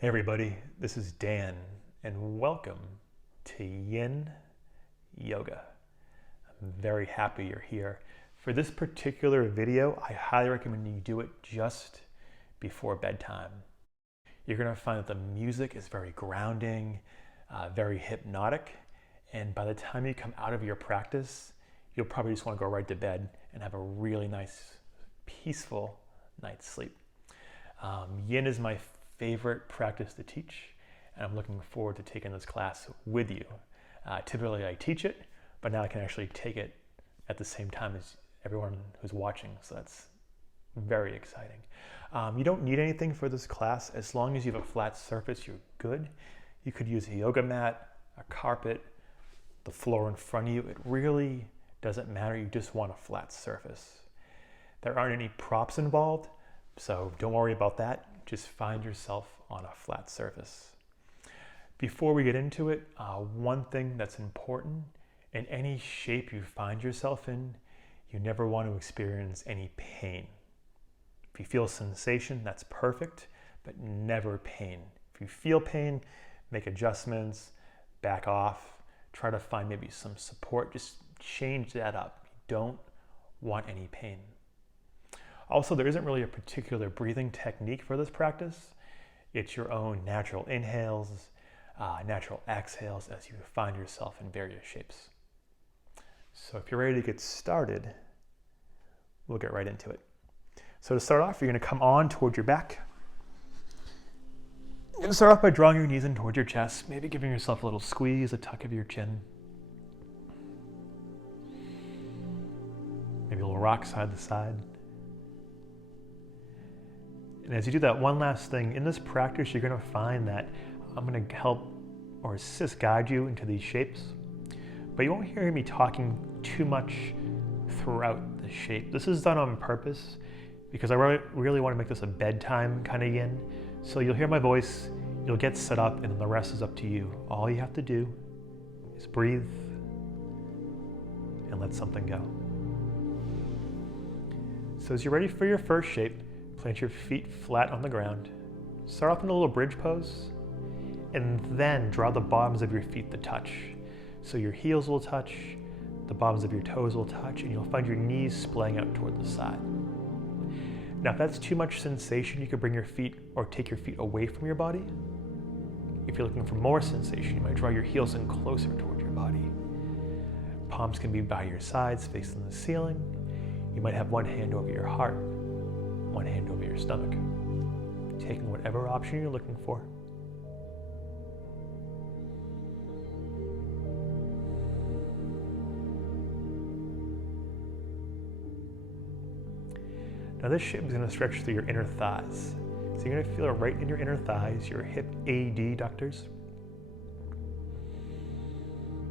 Hey everybody, this is Dan, and welcome to Yin Yoga. I'm very happy you're here. For this particular video, I highly recommend you do it just before bedtime. You're going to find that the music is very grounding, very hypnotic, and by the time you come out of your practice, you'll probably just want to go right to bed and have a really nice, peaceful night's sleep. Yin is my favorite practice to teach, and I'm looking forward to taking this class with you. Typically I teach it, but now I can actually take it at the same time as everyone who's watching, so that's very exciting. You don't need anything for this class. As long as you have a flat surface, you're good. You could use a yoga mat, a carpet, the floor in front of you. It really doesn't matter. You just want a flat surface. There aren't any props involved, so don't worry about that. Just find yourself on a flat surface. Before we get into it, one thing that's important, in any shape you find yourself in, you never want to experience any pain. If you feel sensation, that's perfect, but never pain. If you feel pain, make adjustments, back off, try to find maybe some support, just change that up. You don't want any pain. Also, there isn't really a particular breathing technique for this practice. It's your own natural inhales, natural exhales as you find yourself in various shapes. So if you're ready to get started, we'll get right into it. So to start off, you're going to come on towards your back. You're going to start off by drawing your knees in towards your chest, maybe giving yourself a little squeeze, a tuck of your chin. Maybe a little rock side to side. And as you do that one last thing, in this practice, you're going to find that I'm going to help or assist guide you into these shapes, but you won't hear me talking too much throughout the shape. This is done on purpose because I really want to make this a bedtime kind of yin. So you'll hear my voice, you'll get set up, and then the rest is up to you. All you have to do is breathe and let something go. So as you're ready for your first shape, plant your feet flat on the ground. Start off in a little bridge pose, and then draw the bottoms of your feet to touch. So your heels will touch, the bottoms of your toes will touch, and you'll find your knees splaying out toward the side. Now, if that's too much sensation, you could bring your feet or take your feet away from your body. If you're looking for more sensation, you might draw your heels in closer toward your body. Palms can be by your sides, facing the ceiling. You might have one hand over your heart, one hand over your stomach, taking whatever option you're looking for. Now this shape is going to stretch through your inner thighs. So you're going to feel it right in your inner thighs, your hip adductors.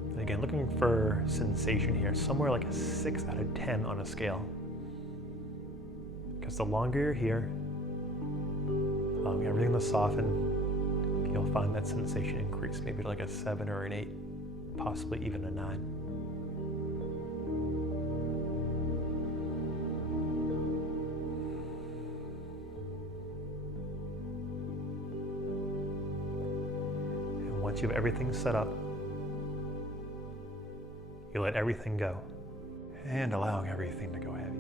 And again, looking for sensation here, somewhere like a 6 out of 10 on a scale. Because the longer you're here, everything to soften, you'll find that sensation increase, maybe like a 7 or an 8, possibly even a 9. And once you have everything set up, you let everything go, and allowing everything to go heavy.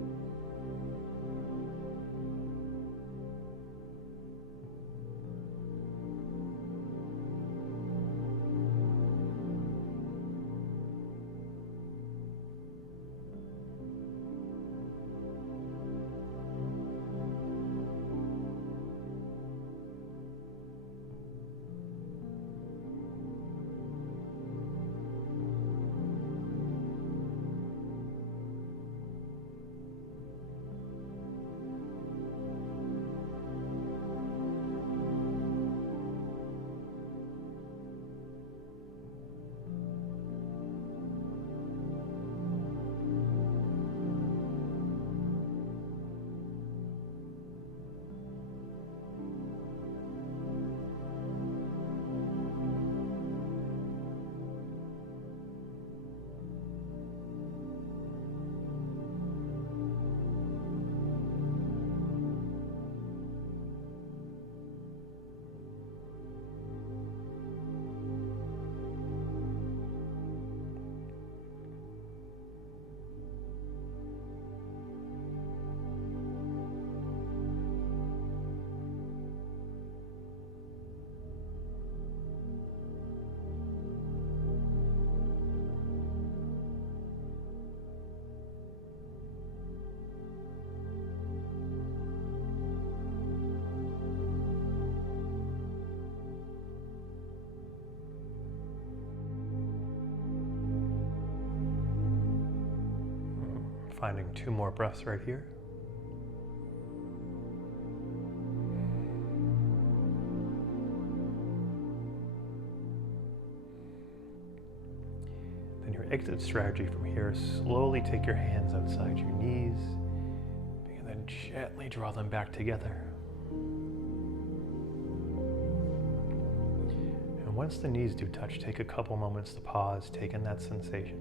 Finding 2 more breaths right here. Then your exit strategy from here, slowly take your hands outside your knees and then gently draw them back together. And once the knees do touch, take a couple moments to pause, take in that sensation.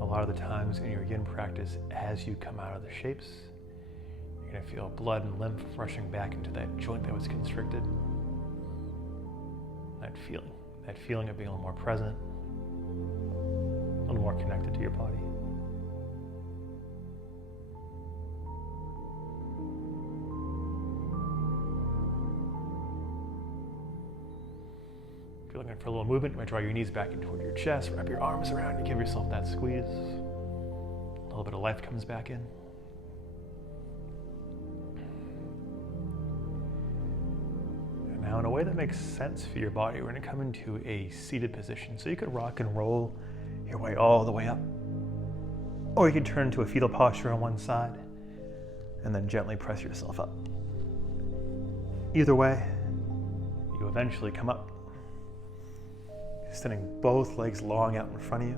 A lot of the times in your yin practice, as you come out of the shapes, you're going to feel blood and lymph rushing back into that joint that was constricted. That feeling of being a little more present, a little more connected to your body. If you're looking for a little movement, you might draw your knees back in toward your chest, wrap your arms around you, give yourself that squeeze. A little bit of life comes back in. And now in a way that makes sense for your body, we're going to come into a seated position. So you could rock and roll your way all the way up. Or you could turn to a fetal posture on one side and then gently press yourself up. Either way, you eventually come up, extending both legs long out in front of you.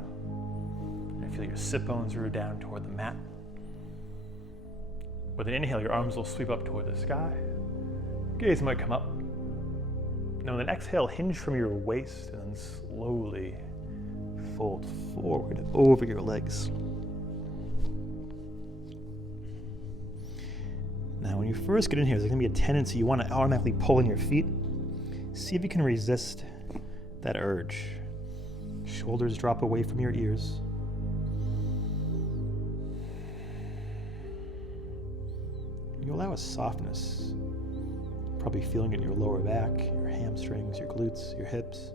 And feel your sit bones root down toward the mat. With an inhale, your arms will sweep up toward the sky. Gaze might come up. Now with an exhale, hinge from your waist and then slowly fold forward over your legs. Now when you first get in here, there's going to be a tendency you want to automatically pull in your feet. See if you can resist that urge. Shoulders drop away from your ears. You allow a softness, probably feeling it in your lower back, your hamstrings, your glutes, your hips,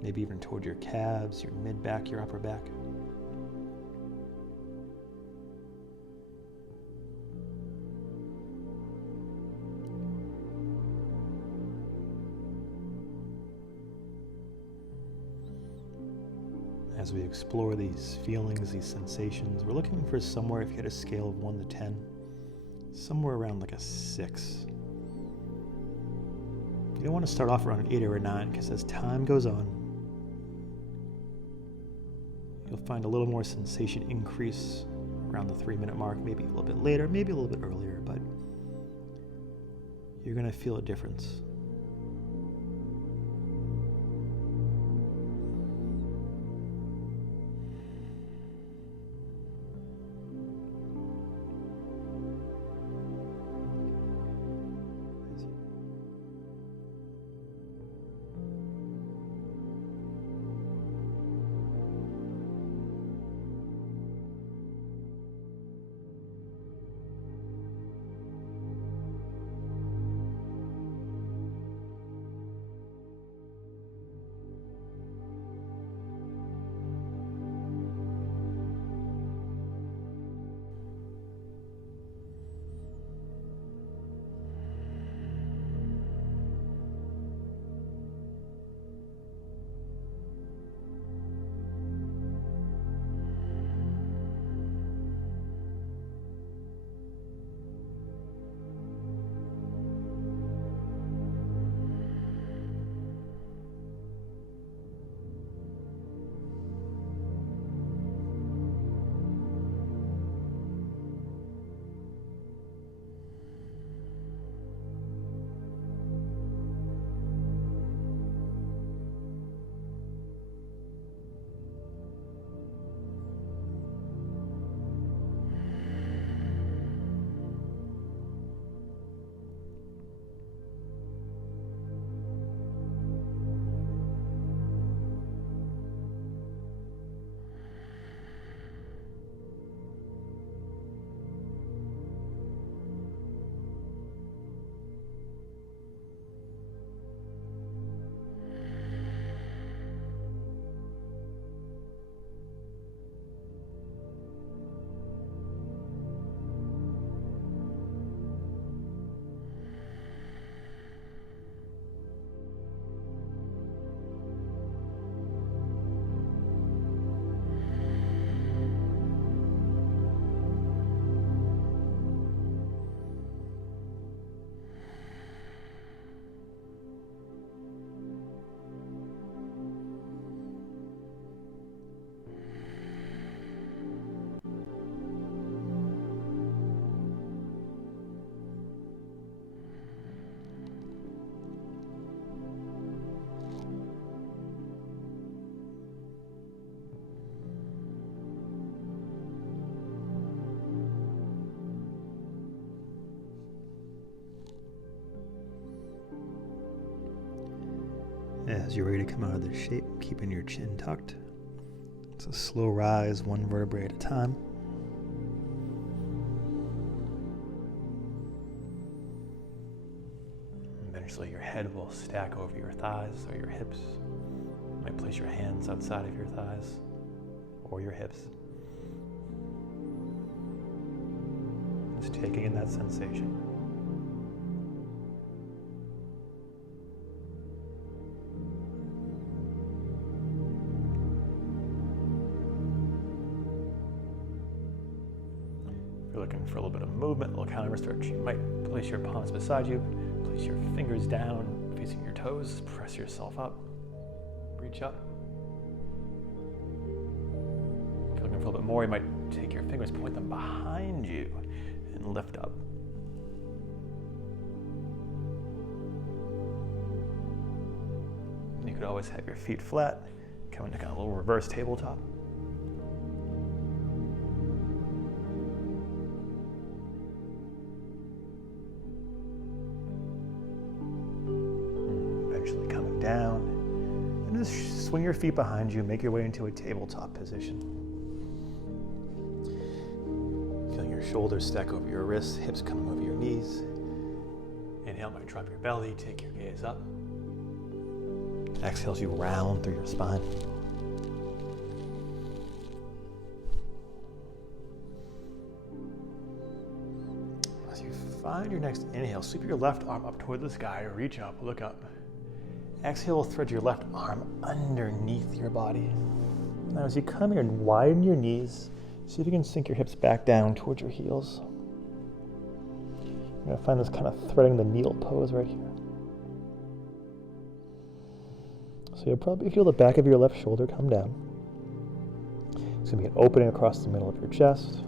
maybe even toward your calves, your mid-back, your upper back. As we explore these feelings, these sensations, we're looking for somewhere, if you had a scale of 1 to 10, somewhere around like a 6. You don't want to start off around an 8 or a 9, because as time goes on, you'll find a little more sensation increase around the 3-minute mark, maybe a little bit later, maybe a little bit earlier, but you're going to feel a difference. As you're ready to come out of this shape, keeping your chin tucked. It's a slow rise, one vertebrae at a time. Eventually your head will stack over your thighs or your hips. You might place your hands outside of your thighs or your hips. Just taking in that sensation. If you're looking for a little bit of movement, a little counter stretch, you might place your palms beside you, place your fingers down, facing your toes, press yourself up, reach up. If you're looking for a little bit more, you might take your fingers, point them behind you, and lift up. You could always have your feet flat, come into kind of a little reverse tabletop. Eventually coming down, and just swing your feet behind you, make your way into a tabletop position. Feeling your shoulders stack over your wrists, hips coming over your knees. Inhale, might drop your belly, take your gaze up. Exhale as you round through your spine. As you find your next inhale, sweep your left arm up toward the sky, reach up, look up. Exhale, thread your left arm underneath your body. Now as you come here and widen your knees, see if you can sink your hips back down towards your heels. You're going to find this kind of threading the needle pose right here. So you'll probably feel the back of your left shoulder come down. It's going to be an opening across the middle of your chest.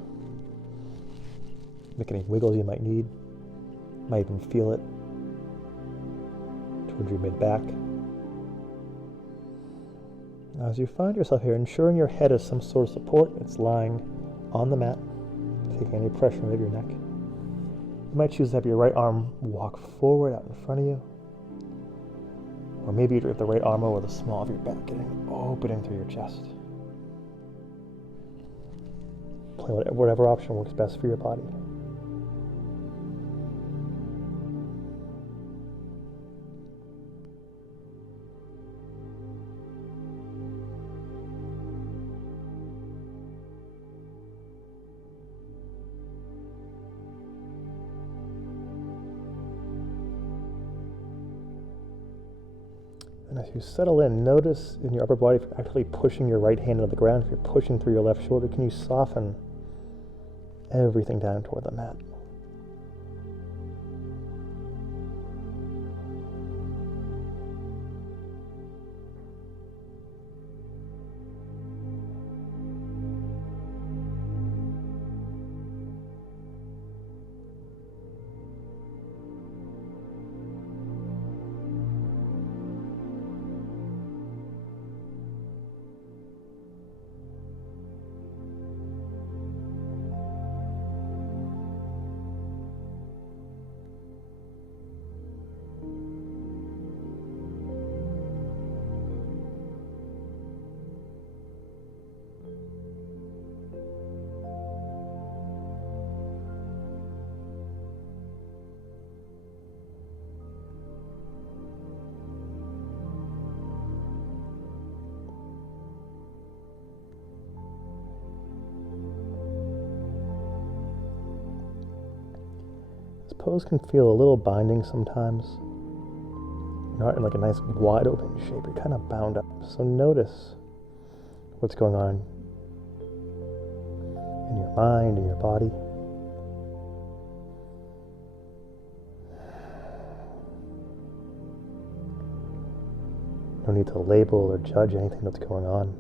Make any wiggles you might need. Might even feel it towards your mid-back. Now as you find yourself here, ensuring your head has some sort of support, it's lying on the mat, taking any pressure out of your neck. You might choose to have your right arm walk forward out in front of you. Or maybe you drift the right arm over the small of your back, getting opening through your chest. Play whatever option works best for your body. And as you settle in, notice in your upper body if you're actually pushing your right hand into the ground, if you're pushing through your left shoulder, can you soften everything down toward the mat? Pose can feel a little binding sometimes. You're not in like a nice wide open shape, you're kind of bound up. So notice what's going on in your mind, in your body. No need to label or judge anything that's going on.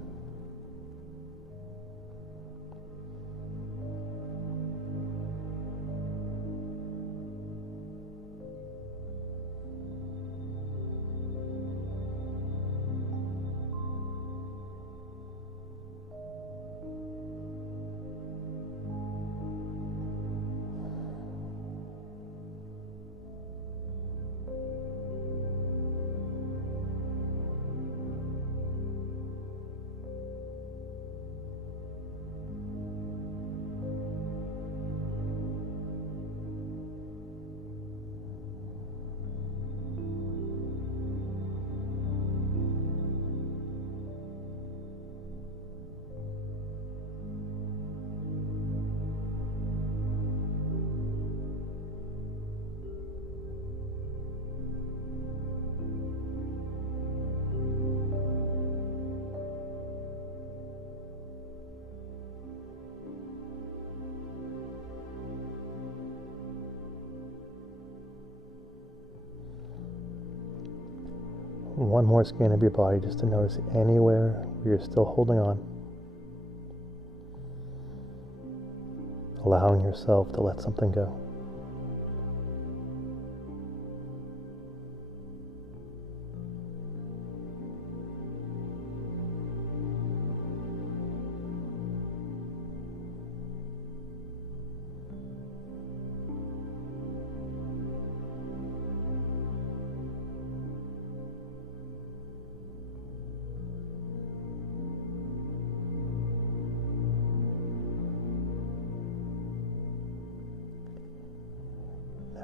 One more scan of your body just to notice anywhere where you're still holding on. Allowing yourself to let something go.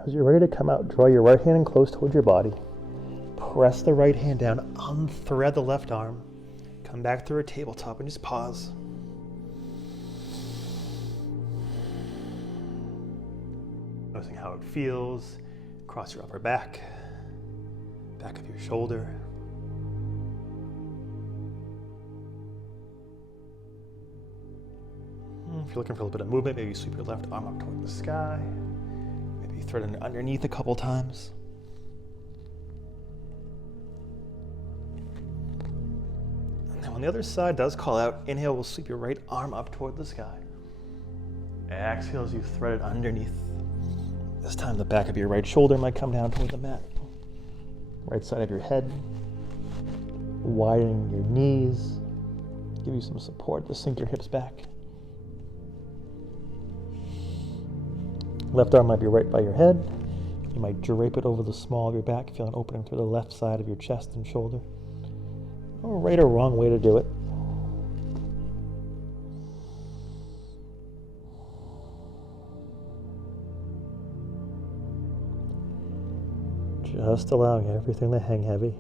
As you're ready to come out, draw your right hand in close towards your body. Press the right hand down, unthread the left arm. Come back through a tabletop and just pause. Noticing how it feels across your upper back, back of your shoulder. If you're looking for a little bit of movement, maybe sweep your left arm up toward the sky. Thread it underneath a couple times. And then when the other side does call out, inhale, we'll sweep your right arm up toward the sky. Exhale as you thread it underneath. This time the back of your right shoulder might come down toward the mat. Right side of your head. Widening your knees. Give you some support to sink your hips back. Left arm might be right by your head. You might drape it over the small of your back, feel an opening through the left side of your chest and shoulder. No right or wrong way to do it. Just allowing everything to hang heavy.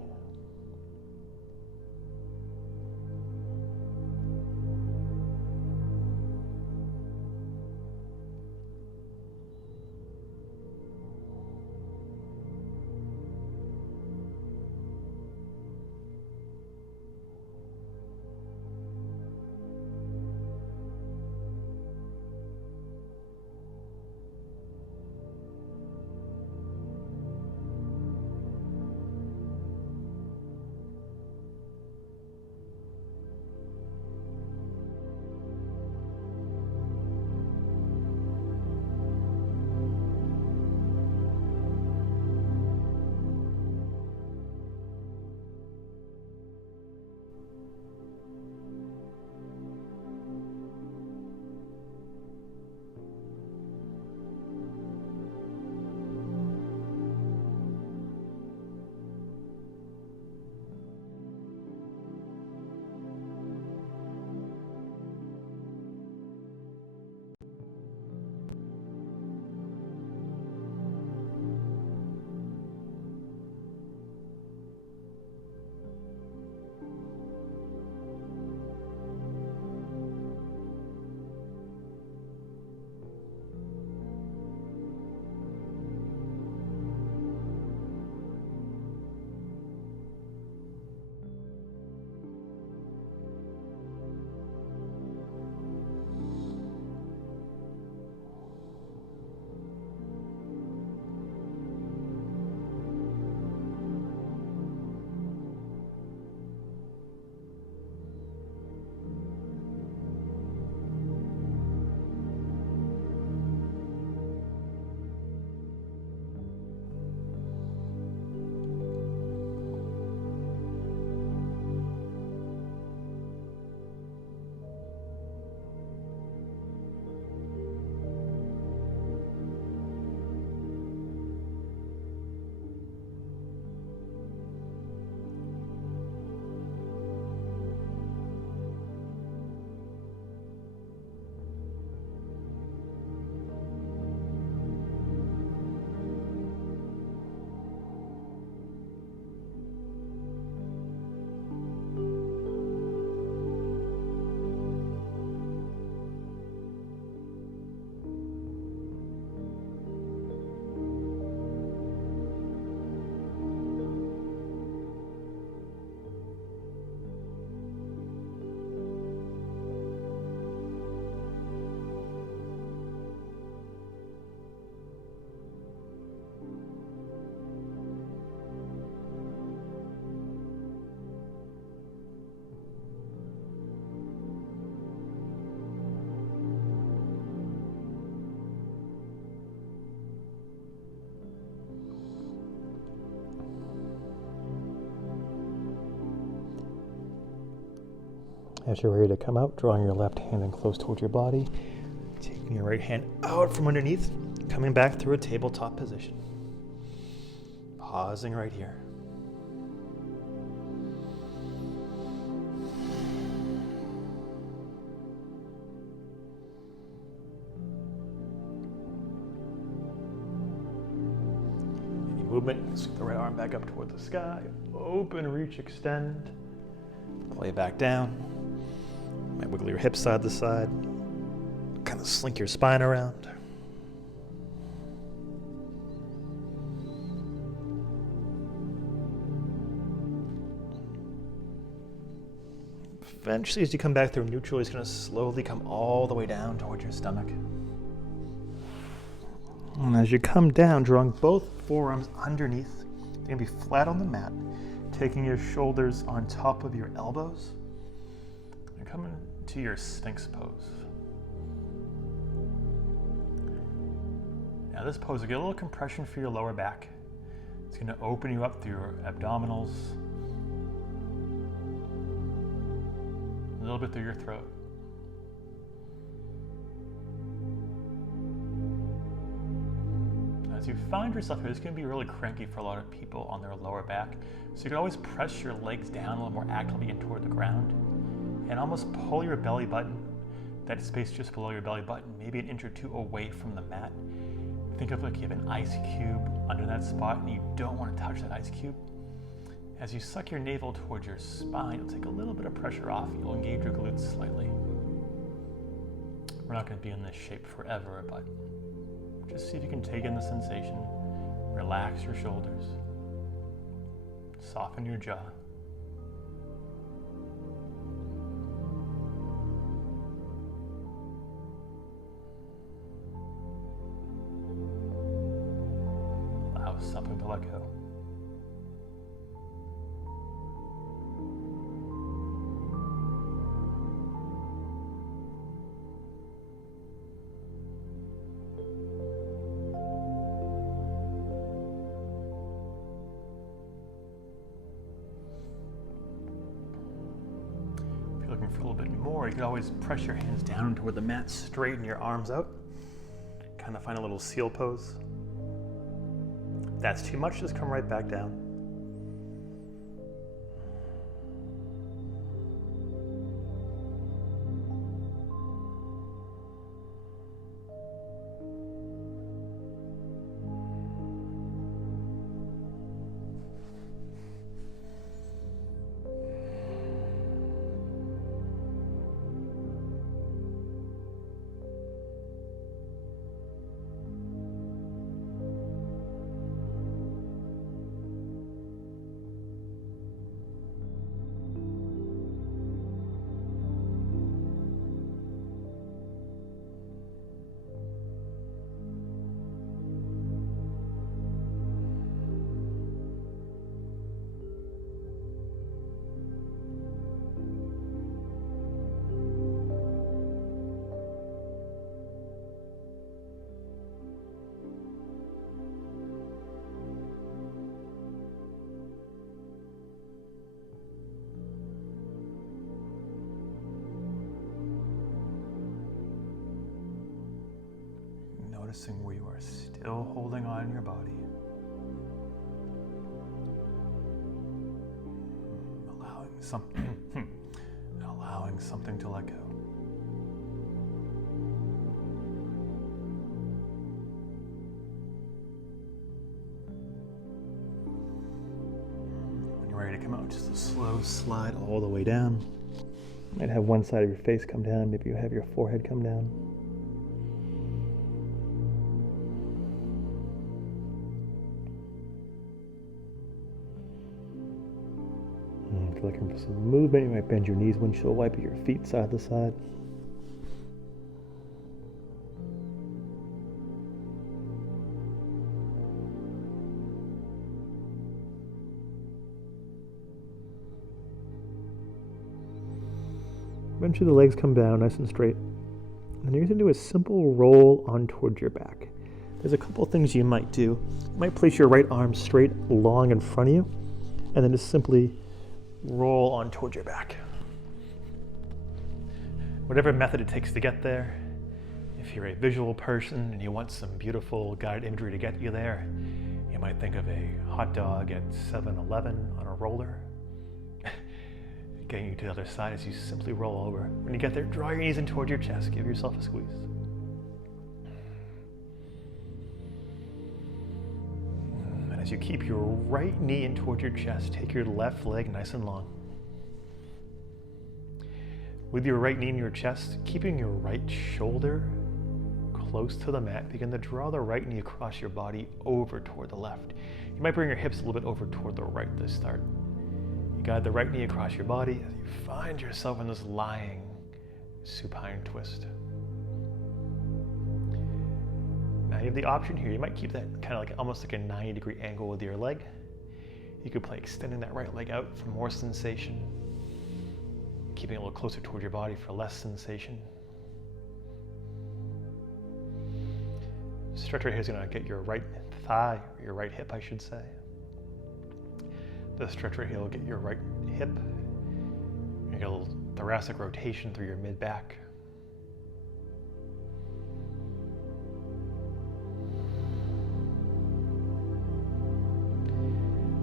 As you're ready to come out, drawing your left hand in close towards your body, taking your right hand out from underneath, coming back through a tabletop position. Pausing right here. Any movement, sweep the right arm back up toward the sky, open, reach, extend, play back down. Might wiggle your hips side to side, kind of slink your spine around. Eventually, as you come back through neutral, it's going to slowly come all the way down towards your stomach. And as you come down, drawing both forearms underneath, they're going to be flat on the mat, taking your shoulders on top of your elbows. You're coming to your Sphinx pose. Now this pose will get a little compression for your lower back. It's going to open you up through your abdominals, a little bit through your throat. As you find yourself here, it's going to be really cranky for a lot of people on their lower back. So you can always press your legs down a little more actively in toward the ground and almost pull your belly button, that space just below your belly button, maybe an inch or two away from the mat. Think of like you have an ice cube under that spot and you don't want to touch that ice cube. As you suck your navel towards your spine, you'll take a little bit of pressure off. You'll engage your glutes slightly. We're not going to be in this shape forever, but just see if you can take in the sensation. Relax your shoulders. Soften your jaw. Allow something to let go. Looking for a little bit more, you can always press your hands down toward the mat, straighten your arms out, kind of find a little seal pose. If that's too much, just come right back down. Noticing where you are still holding on in your body. Allowing something to let go. When you're ready to come out, just a slow slide all the way down. You might have one side of your face come down, maybe you have your forehead come down. Looking for some movement, you might bend your knees, windshield wiper your feet side to side. Eventually the legs come down nice and straight. And you're going to do a simple roll on towards your back. There's a couple things you might do. You might place your right arm straight long in front of you, and then just simply roll on towards your back. Whatever method it takes to get there. If you're a visual person and you want some beautiful guided imagery to get you there, you might think of a hot dog at 7-Eleven on a roller, getting you to the other side as you simply roll over. When you get there, draw your knees in toward your chest, give yourself a squeeze. And as you keep your right knee in toward your chest, take your left leg nice and long. With your right knee in your chest, keeping your right shoulder close to the mat, begin to draw the right knee across your body over toward the left. You might bring your hips a little bit over toward the right to start. You guide the right knee across your body as you find yourself in this lying supine twist. Now you have the option here. You might keep that kind of like almost like a 90-degree angle with your leg. You could play extending that right leg out for more sensation, keeping it a little closer toward your body for less sensation. Stretch right here is going to get your right thigh, or your right hip, I should say. The stretch right here will get your right hip. You get a little thoracic rotation through your mid-back.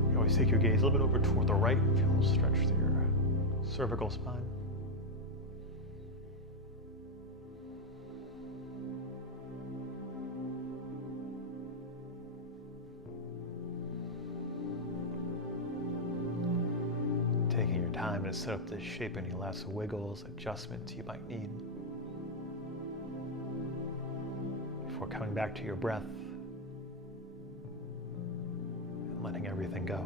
You always take your gaze a little bit over toward the right, feel a stretch through your cervical spine. Taking your time to set up the shape, any last wiggles, adjustments you might need before coming back to your breath and letting everything go.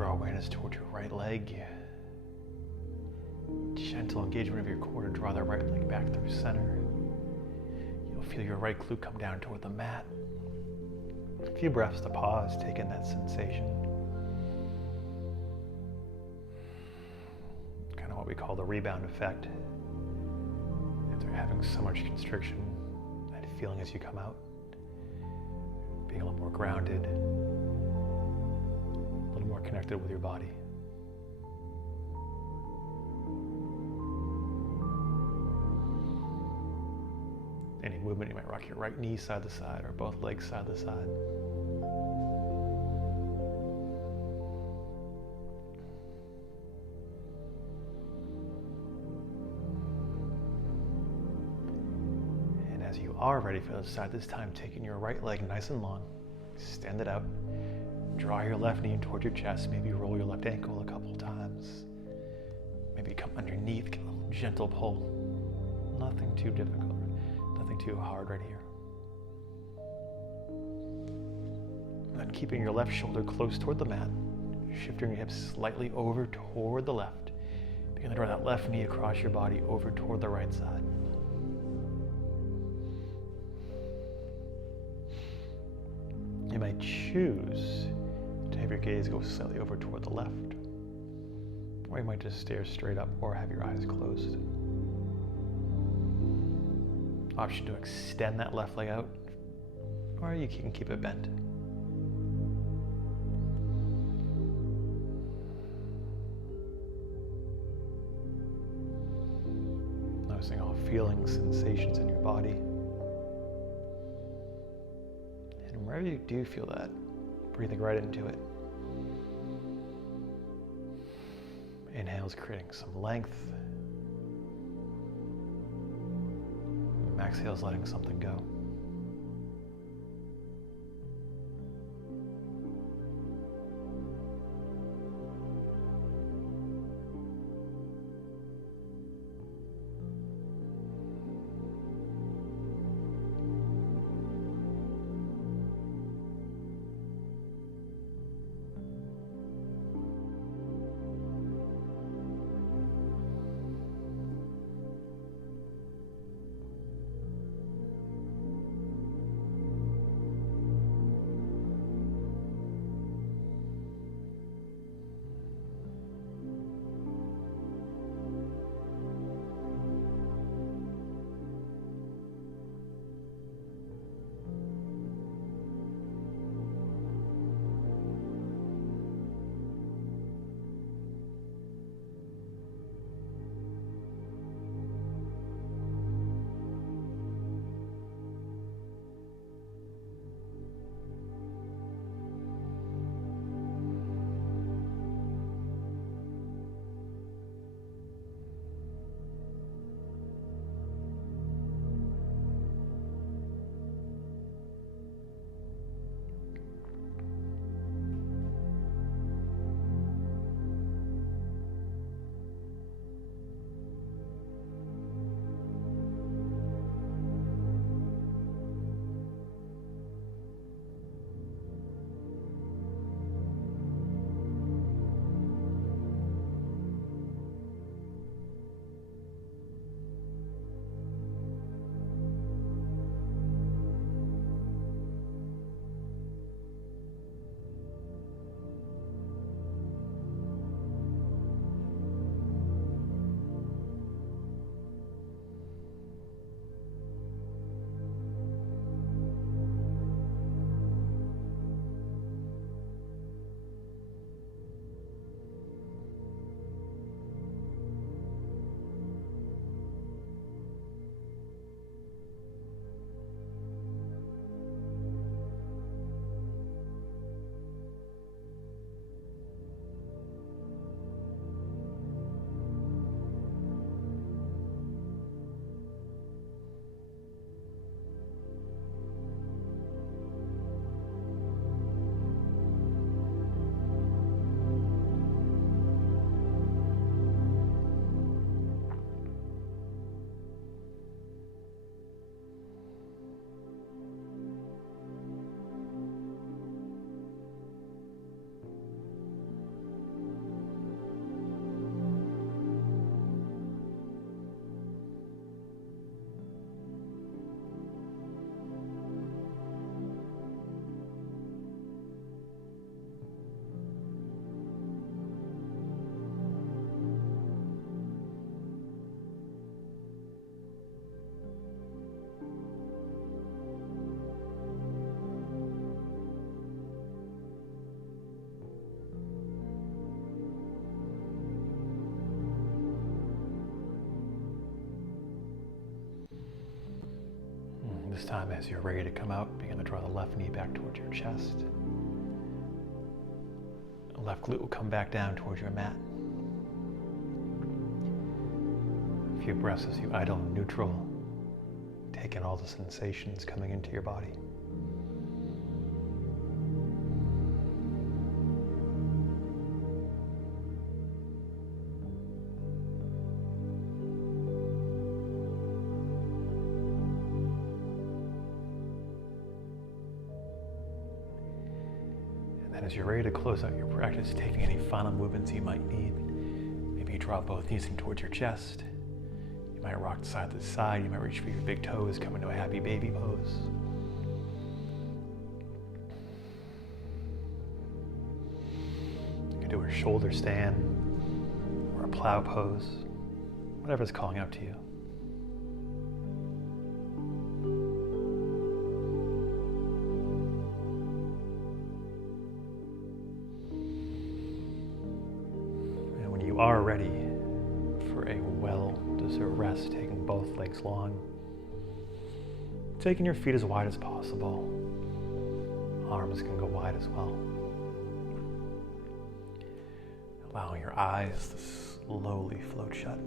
draw awareness towards your right leg. Gentle engagement of your core to draw that right leg back through center. You'll feel your right glute come down toward the mat. A few breaths to pause, take in that sensation. Kind of what we call the rebound effect. After having so much constriction, that feeling as you come out, being a little more grounded, a little more connected with your body. Any movement, you might rock your right knee side to side or both legs side to side. And as you are ready for the side this time, taking your right leg nice and long, extend it out, draw your left knee towards your chest, maybe roll your left ankle a couple times, maybe come underneath, get a little gentle pull, nothing too difficult. Nothing too hard right here. And then keeping your left shoulder close toward the mat, shifting your hips slightly over toward the left. Begin to draw that left knee across your body over toward the right side. You might choose to have your gaze go slightly over toward the left, or you might just stare straight up or have your eyes closed. Option to extend that left leg out, or you can keep it bent. Noticing all feelings, sensations in your body. And wherever you do feel that, breathing right into it. Inhales creating some length. Exhales letting something go. And this time, as you're ready to come out, begin to draw the left knee back towards your chest. The left glute will come back down towards your mat. A few breaths as you idle in neutral, take in all the sensations coming into your body. As you're ready to close out your practice, taking any final movements you might need. Maybe you draw both knees in towards your chest. You might rock side to side. You might reach for your big toes, come into a happy baby pose. You can do a shoulder stand or a plow pose, whatever's calling out to you. Are ready for a well-deserved rest, taking both legs long, taking your feet as wide as possible. Arms can go wide as well. Allowing your eyes to slowly float shut.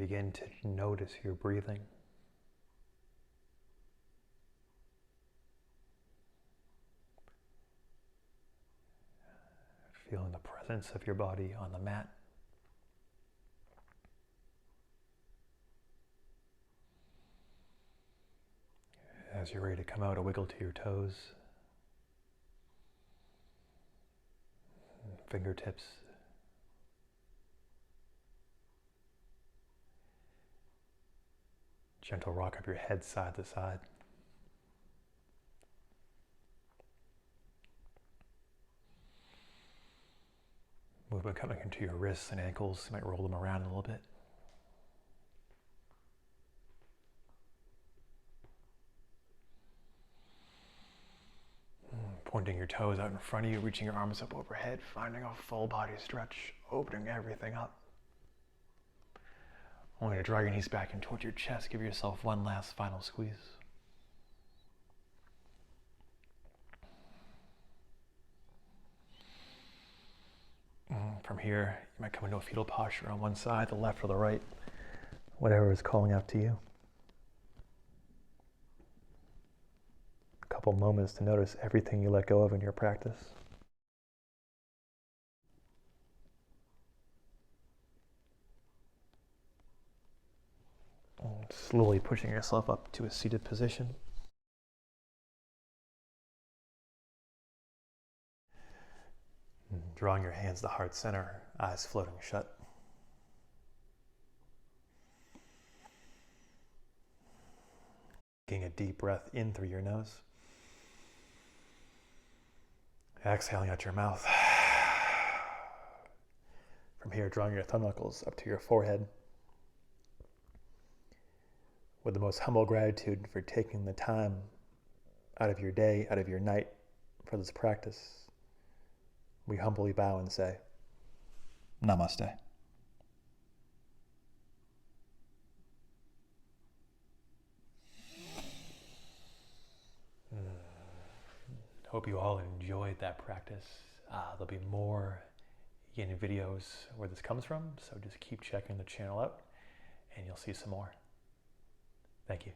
begin to notice your breathing. Feeling the presence of your body on the mat. As you're ready to come out, a wiggle to your toes, fingertips. Gentle rock of your head side to side. Movement coming into your wrists and ankles. You might roll them around a little bit. Pointing your toes out in front of you, reaching your arms up overhead, finding a full body stretch, opening everything up. Only to draw your knees back in towards your chest. Give yourself one last final squeeze. From here, you might come into a fetal posture on one side, the left or the right, whatever is calling out to you. A couple moments to notice everything you let go of in your practice. Slowly pushing yourself up to a seated position. Drawing your hands to heart center, eyes floating shut. Taking a deep breath in through your nose. Exhaling out your mouth. From here, drawing your thumb knuckles up to your forehead. With the most humble gratitude for taking the time out of your day, out of your night for this practice, we humbly bow and say, Namaste. Hope you all enjoyed that practice. There'll be more Yin videos where this comes from, so just keep checking the channel out and you'll see some more. Thank you.